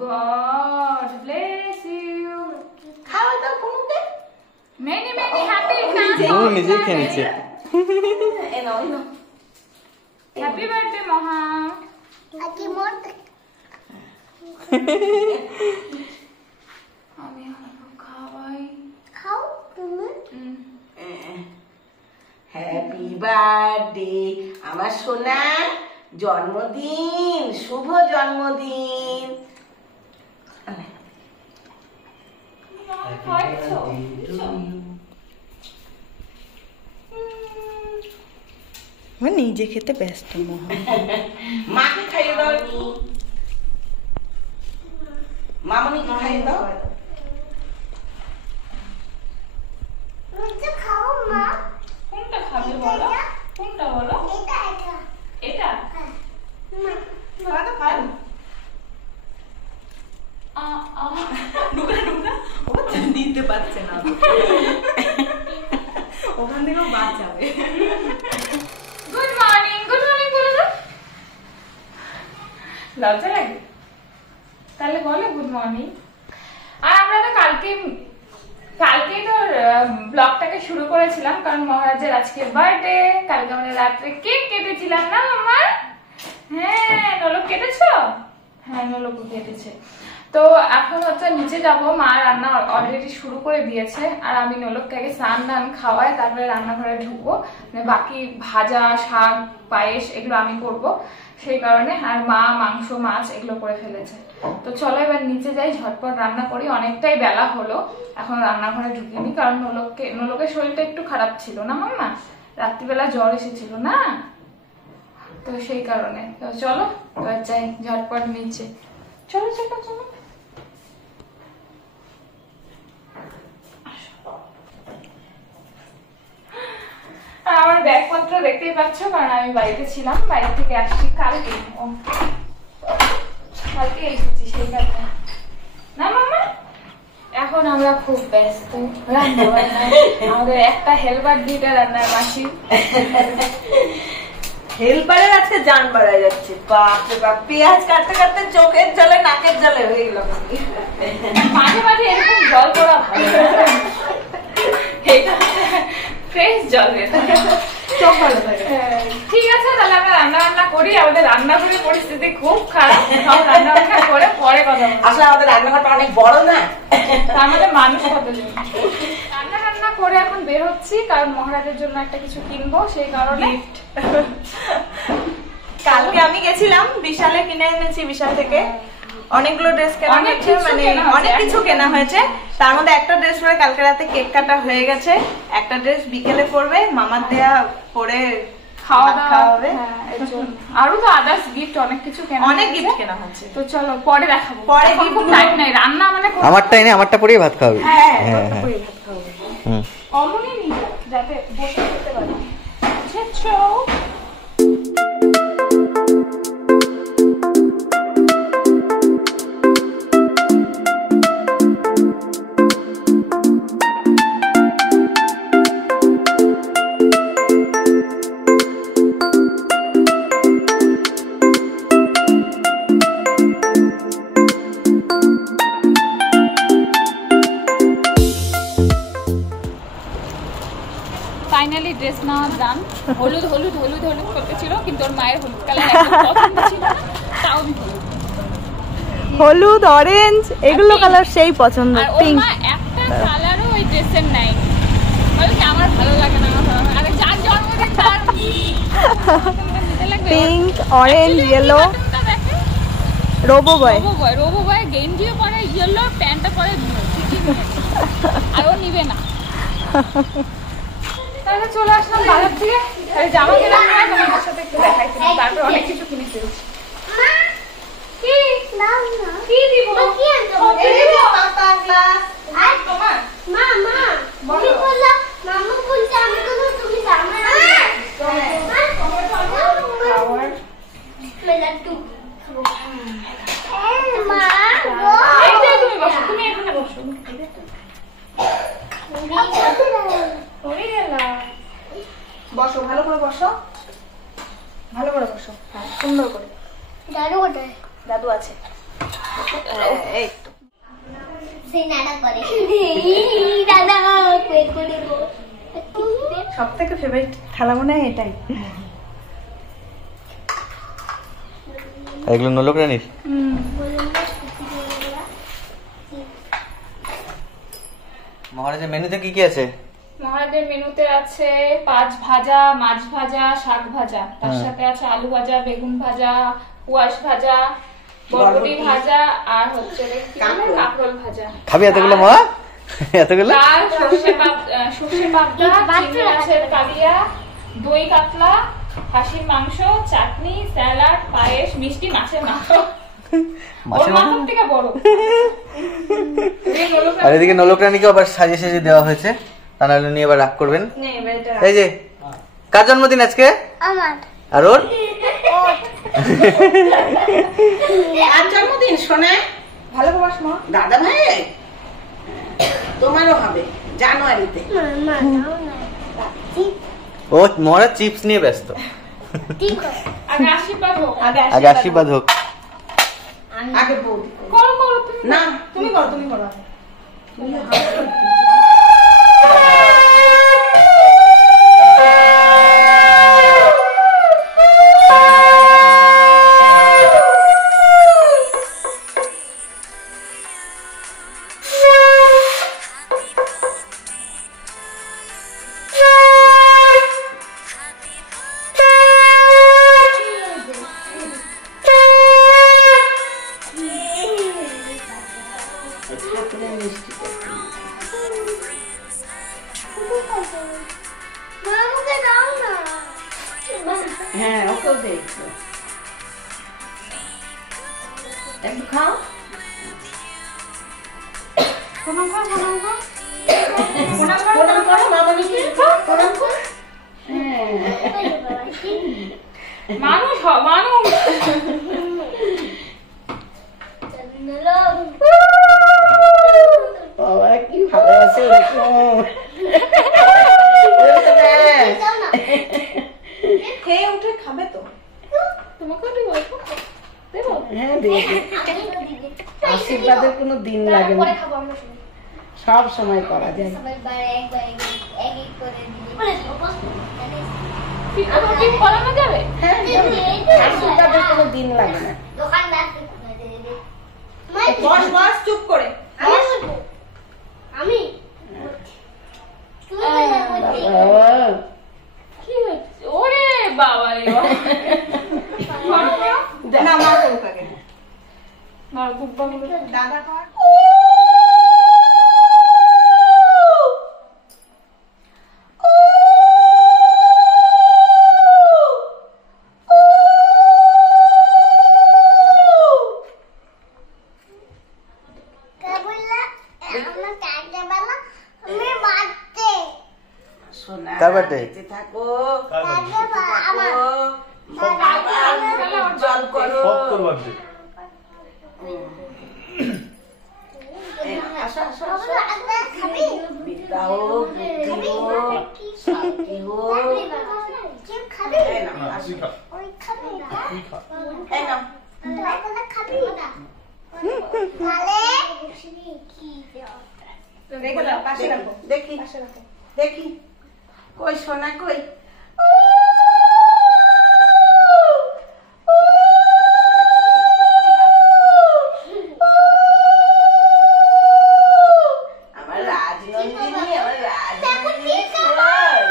God bless you. খাওয়া দাও কোনতে Many happy returns. ও নিজে খেয়েছে। এনো Happy birthday Moha. আকি মোর আমি খাওয়াই খাও তুমি হ্যাপি বার্থডে আমার সোনা জন্মদিন শুভ জন্মদিন নিজে খেতে ব্যস্ত মোহন মাকে খাইয়ে দাও মামনিকে খাইয়ে দাও মুঝে খাও মা কোনটা খাবে বলো কোনটা বলো এটা এটা খাওয়া খান ও দিতে পারছে না ওখান থেকেও বাঁচাবে গুড মর্নিং বলে দাও লজ্জা লাগে তাহলে বলো গুড মর্নিং আর আমরা তো কালকেই তো ব্লগটাকে শুরু করেছিলাম কারণ মহারাজের আজকে বার্থডে কালকে আমরা রাত্রে কেক কেটেছিলাম না মামা হ্যাঁ নলক কেটেছো হ্যাঁ নলকও কেটেছে তো এখন হচ্ছে নিচে যাব মা রান্না অলরেডি শুরু করে দিয়েছে আর আমি নলককে আগে স্নান খাওয়াই তারপরে রান্নাঘরে ঢুকবো মানে বাকি ভাজা শাক পায়েস এগুলো আমি করব সেই কারণে আর মা মাংস মাছ এগুলো করে ফেলেছে তো চলো এবার নিচে যাই ঝটপট রান্না করি অনেকটাই বেলা হলো এখন রান্নাঘরে ঢুকিনি কারণ নলকের শরীরটা একটু খারাপ ছিল না মাম্মা রাত্রিবেলা জ্বর এসেছিল না তো সেই কারণে তো চলো এবার যাই ঝটপট নিচে চলো আমার ব্যাগপত্র দেখতেই পাচ্ছ কারণ আমি বাড়িতে ছিলাম বাড়ি থেকে আসছি কালকে এসেছি সেই কারণে না মামা এখন আমরা খুব ব্যস্ত রান্না বান্নায় আমাদের একটা হেল্পার দিতে রান্নার মাসি হেল্পারের আজকে জান বাড়ায় যাচ্ছে বাপরে বাপ পেঁয়াজ কাটতে কাটতে চোখের জলে নাকের জলে হয়ে গেল মাঝে মাঝে এরকম জল করা ভালো ফ্রেশ জল চোখ ভালো থাকে ঠিক আছে তাহলে আমরা রান্না করি আমাদের রান্নাঘরের পরিস্থিতি খুব খারাপ সব রান্না করে পরে কথা আসলে আমাদের রান্নাঘরটা অনেক বড় না তার মধ্যে মানুষ কতজন রান্না করে এখন বের হচ্ছি কারণ মহারাজের জন্য একটা কিছু কিনবো সেই কারণে কালকে আমি গেছিলাম বিশালে কিনে এনেছি বিশাল থেকে অনেকগুলো ড্রেস কেনা হয়েছে মানে অনেক কিছু কেনা হয়েছে তার মধ্যে একটা ড্রেস পরে কালকে রাতে কেক কাটা হয়ে গেছে একটা ড্রেস বিকেলে পরবে মামার দেয়া পরে খাওয়া হবে আরো তো আদার্স গিফট অনেক কিছু কেনা অনেক গিফট কেনা হয়েছে তো চলো পরে দেখাবো পরে খুব টাইম নাই রান্না মানে আমারটাই নেই আমারটা পরেই ভাত খাওয়াবি হ্যাঁ ভাত খাবো অমনই নিয়ে যাতে বসে খেতে পারি বুঝেছো ফাইনালি ড্রেস নেওয়ার দাম হলুদ করতেছিল কিন্তু ওর মায়ের হলুদ কালার একদম পছন্দ ছিল না তাও আমি হলুদ অরেঞ্জ এগুলো কালার সেই পছন্দ আর ওর মা একটা কালারও ওই ড্রেসের নাই বলে কি আমার ভালো লাগে না আরে যার জন্মদিন তার পিঙ্ক অরেঞ্জ ইয়েলো রোবো বয় গেঞ্জিও পরে ইয়েলো প্যান্টটা পরে আর ও নিবে না তাহলে চলে আসলাম বাজার থেকে জামা কেনা হয় তোমার সাথে একটু দেখাইছিলাম তারপর অনেক কিছু কিনে ফেলছি কি কি দিব পাপা গ্লাস আর তোমার মা তুমি বললা মামা বলতে আমি তো তুমি জামা মেলাটু মা গো এই যে তুমি বসো তুমি এখানে বসো বসো ভালো করে বসো সুন্দর করে দাদু কোথায় দাদু আছে এই সেই নাটক করে দাদা পেট করে গো সব থেকে ফেভারিট খেলা মনে হয় এটাই। এগুলো নলক রানীর। মহারাজের মেনুতে কি কি আছে? মহারাজের মেনুতে আছে পাঁচ ভাজা, মাছ ভাজা, শাক ভাজা, তার সাথে আছে আলু ভাজা, বেগুন ভাজা, কুয়াশ ভাজা, বরবটি ভাজা, আর হচ্ছে কাঁকরোল ভাজা। খাবি এতগুলো মা? এতগুলো? ডাল, সর্ষে পাবদা, চিংড়ি মাছের কালিয়া, দই কাতলা, খাসির মাংস, চাটনি, স্যালাড, পায়েস, মিষ্টি, মাছের মাংস। ওর মাথার থেকে বড়। আর এদিকে নলক রানীকে আবার সাজিয়ে সাজিয়ে দেওয়া হয়েছে, তা নাহলে নিয়ে এবার রাগ করবেন। এই যে কার জন্মদিন আজকে? আমার আর ওর? আর জন্মদিন শোনা ভালোবাস মা। দাদা ভাই তোমারও হবে জানুয়ারিতে। মামা নাও না ও মহারাজ চিপস নিয়ে ব্যস্ত। ঠিক আছে আগে আশীর্বাদ হোক। আগে আশীর্বাদ হোক। আগে বৌদি করো করো তুমি। না তুমি করো, তুমি করো। মামাকে দাও না হ্যাঁ ওকেও দে একটু খাও। প্রণাম কর, প্রণাম কর। প্রণাম করো মামনিকে, প্রণাম করো। মানুষ হ, মানুষ। বাবা কি ভালো আছে খেয়ে উঠে খাবে তো। তোমাকে দেবো, দেবো। হ্যাঁ দিয়ে দে। আশীর্বাদের কোনো দিন লাগে না, সব সময় করা যায়। আমার কি করানো যাবে? হ্যাঁ আশীর্বাদের কোনো দিন লাগে না। বস বস চুপ করে। আমি কি হচ্ছে? ওরে বাবা রে বাবা। করো, করো। না মা করুক আগে। মার গুব্বা গুলো। দাদা কর। সোনা কার birthday? বেঁচে থাকো, আমার জল করো। আসো আসো আসো। খাবি বিদ্যা হোক, বুদ্ধি হোক, শান্তি হোক। খাবি এই নাও, আসো। ওই খাবি এই নাও। খাবি তাহলে কি রেখে দাও, পাশে রাখো। দেখি পাশে রাখো। দেখি কই সোনা কই? আমার রাজনন্দিনী, আমার রাজনন্দিনী কই?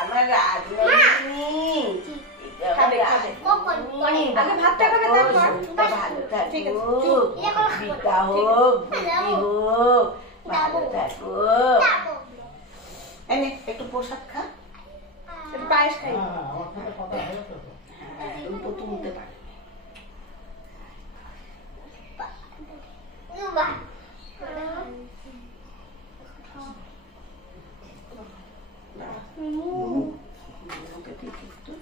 আমার রাজনন্দিনী। এটা আমার খাবে, খাবে। রাজনন্দিনী। আগে ভাতটা খাবে, তারপর। শরীরটা ভালো ঠিক আছে, থাকুক, চুপ। বিদ্যা হোক, বুদ্ধি হোক, ভালো থাকুক। এনে একটু প্রসাদ খা। একটু পায়েস খাই। হ্যাঁ, তুমি তো তুলতে পারো। ওকে দেখি একটু।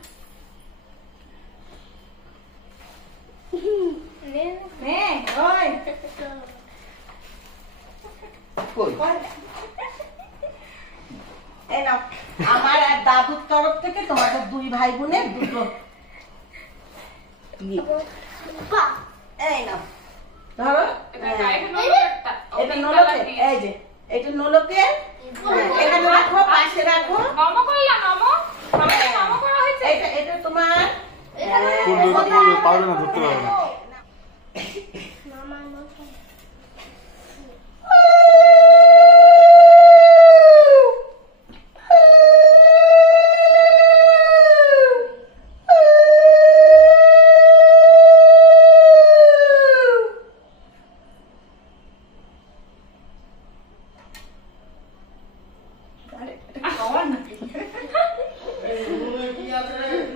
নে, ওই। কই? এই নাও, আমার আর দাদুর তরফ থেকে তোমাদের দুই ভাই বোনের দুটো gift। এই নাও ধরো এটা নোলকের, এই যে এটা নোলকের, এখানে রাখো, পাশে রাখো। এটা তোমার পারবে না, ধরতে পারবে না।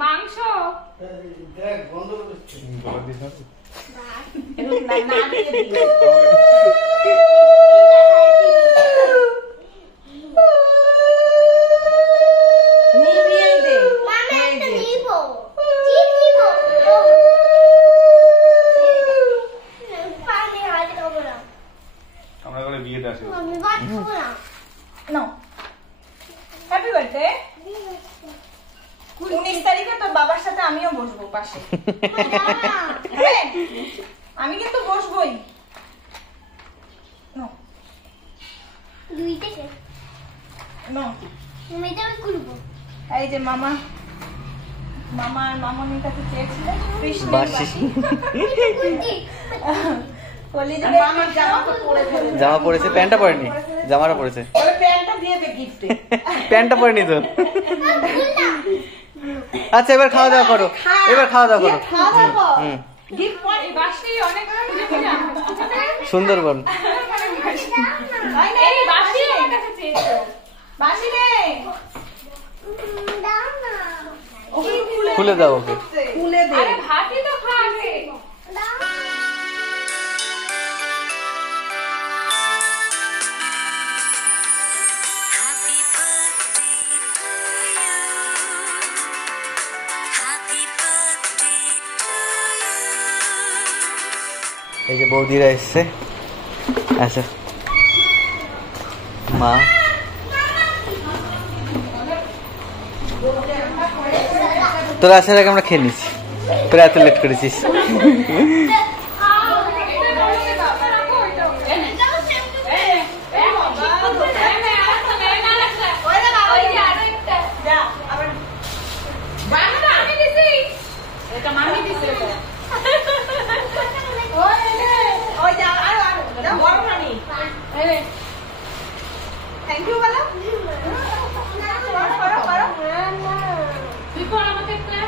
মাংস না দিয়ে দিই। আমরা করে বিয়েতে আসি। Happy birthday. 19 তারিখে তোর বাবার সাথে আমিও বসবো পাশে। হ্যাঁ, আমি কিন্তু বসবোই। নো নো, এই যে মামার মামনির কাছে চেয়েছিলেন বাসি কলিজা মামার জামা তো পরে ফেলেছে। জামা পরেছে, প্যান্টটা পরেনি, জামাটা পরেছে। ওই প্যান্টটা দিয়ে দে গিফটে। প্যান্টটা পরেনি তো। আচ্ছা এবার খাওয়া দাওয়া করো, এবার খাওয়া দাওয়া করো। হুম, গিফট পরে এই বাসি অনেক সুন্দরবন। এই বাসি আমার কাছে চেয়েছো। বাসি রে, খুলে দাও ওকে। খুলে দে। আরে ভাতই তো খা আগে। এই যে বৌদিরা এসছে। আচ্ছা মা, তোরা আসার আগে আমরা খেয়ে নিচ্ছি, তোরা এত লেট করেছিস। থ্যাংক ইউ বলো। তুই কোন আমাকে একটা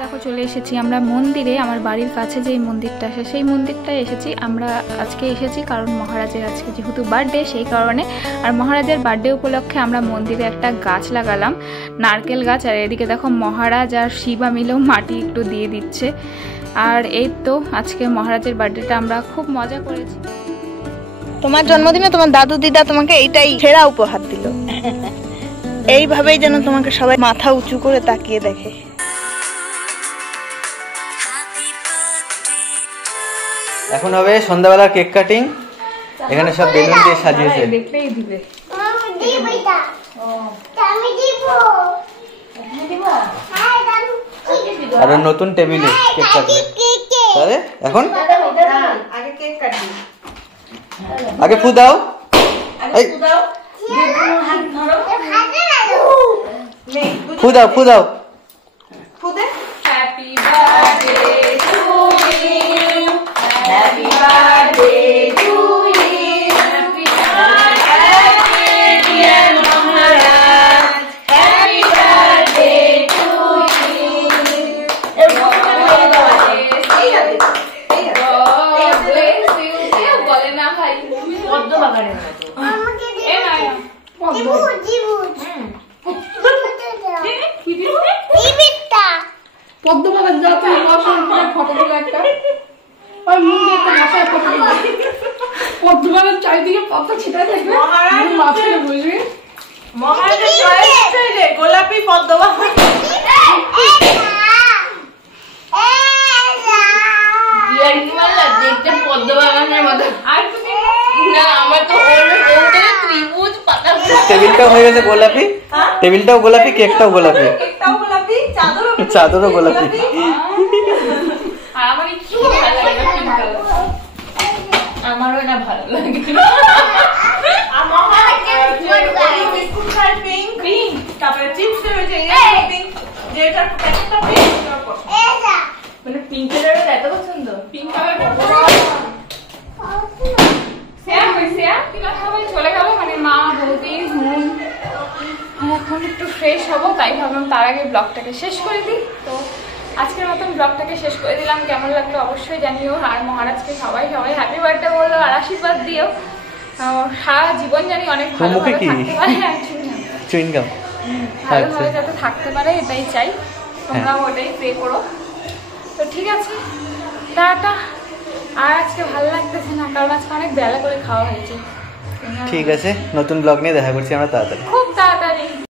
দেখো চলে এসেছি আমরা মন্দিরে। আমার বাড়ির কাছে যেই মন্দিরটা আছে সেই মন্দিরটায় এসেছি আমরা। আজকে এসেছি কারণ মহারাজের আজকে যেহেতু বার্থডে সেই কারণে, আর মহারাজের বার্থডে উপলক্ষে আমরা মন্দিরে একটা গাছ লাগালাম, নারকেল গাছ। আর এদিকে দেখো মহারাজ আর শিবা মিলেও মাটি একটু দিয়ে দিচ্ছে। আর এই তো আজকে মহারাজের বার্থডেটা আমরা খুব মজা করেছি। তোমার জন্মদিনে তোমার দাদু দিদা তোমাকে এইটাই সেরা উপহার দিল। এইভাবেই যেন তোমাকে সবাই মাথা উঁচু করে তাকিয়ে দেখে। এখন হবে সন্ধ্যাবেলা কেক কাটিং। এখানে সব বেলুন দিয়ে সাজিয়েছে। দেখলেই দিবে। আর নতুন টেবিলে কেক কাটবে। তাহলে এখন আগে কেক কাটবি। আগে ফু দাও। এই দাও। হাত ধরো। ফু দাও, ফু দাও। খুদে happy birthday to you, happy birthday to you, happy birthday dear Maharaj, happy birthday to you. বলে না ভাই পদ্ম বাগানের মতো। এ মায়া পদ্মবাগান যা তুই ফটো তুলে একটা ওই মুন্ডে একটা ভাষায় ফটো তুলে পদ্মবাগান চারিদিকে পদ্ম ছিটায় থাকবে মাঝখানে বুঝবি মহারাজের চয়েস হচ্ছে যে গোলাপি পদ্ম বাগান। দেখতে পদ্মবাগানের মতো। আর তুমি না আমার তো ত্রিভুজ পাতা। টেবিলটাও হয়ে গেছে গোলাপি, টেবিলটাও গোলাপি, কেকটাও গোলাপি। কেকটাও গোলাপি, চাদরও চাদরও গোলাপি। আর আমার কি ভালো লাগে পিঙ্ক কালার, আমারও এটা ভালো লাগে। পিঙ্ক তারপরে চিপস রয়েছে পিঙ্ক, যেটা প্যাকেটটা পিঙ্ক মানে পিঙ্ক কালারের এত পছন্দ। পিঙ্ক কালার সবাই চলে গেল, মানে মা বৌদি হুম। এখন একটু ফ্রেশ হবো, তাই ভাবলাম তার আগে ব্লগটাকে শেষ করে দিই। তো আজকের মতন ব্লগটাকে শেষ করে দিলাম। কেমন লাগলো অবশ্যই জানিও। আর মহারাজকে সবাই হ্যাপি বার্থডে বললো আর আশীর্বাদ দিও। সারা জীবন জানি অনেক ভালোভাবে থাকতে পারে, চুইংগাম ভালোভাবে যাতে থাকতে পারে এটাই চাই। তোমরাও ওটাই প্রে করো। তো ঠিক আছে, টাটা। আর আজকে ভালো লাগতেছে না, কারণ আজকে অনেক বেলা করে খাওয়া হয়েছে। ঠিক আছে, নতুন ব্লগ নিয়ে দেখা করছি আমরা তাড়াতাড়ি। খুব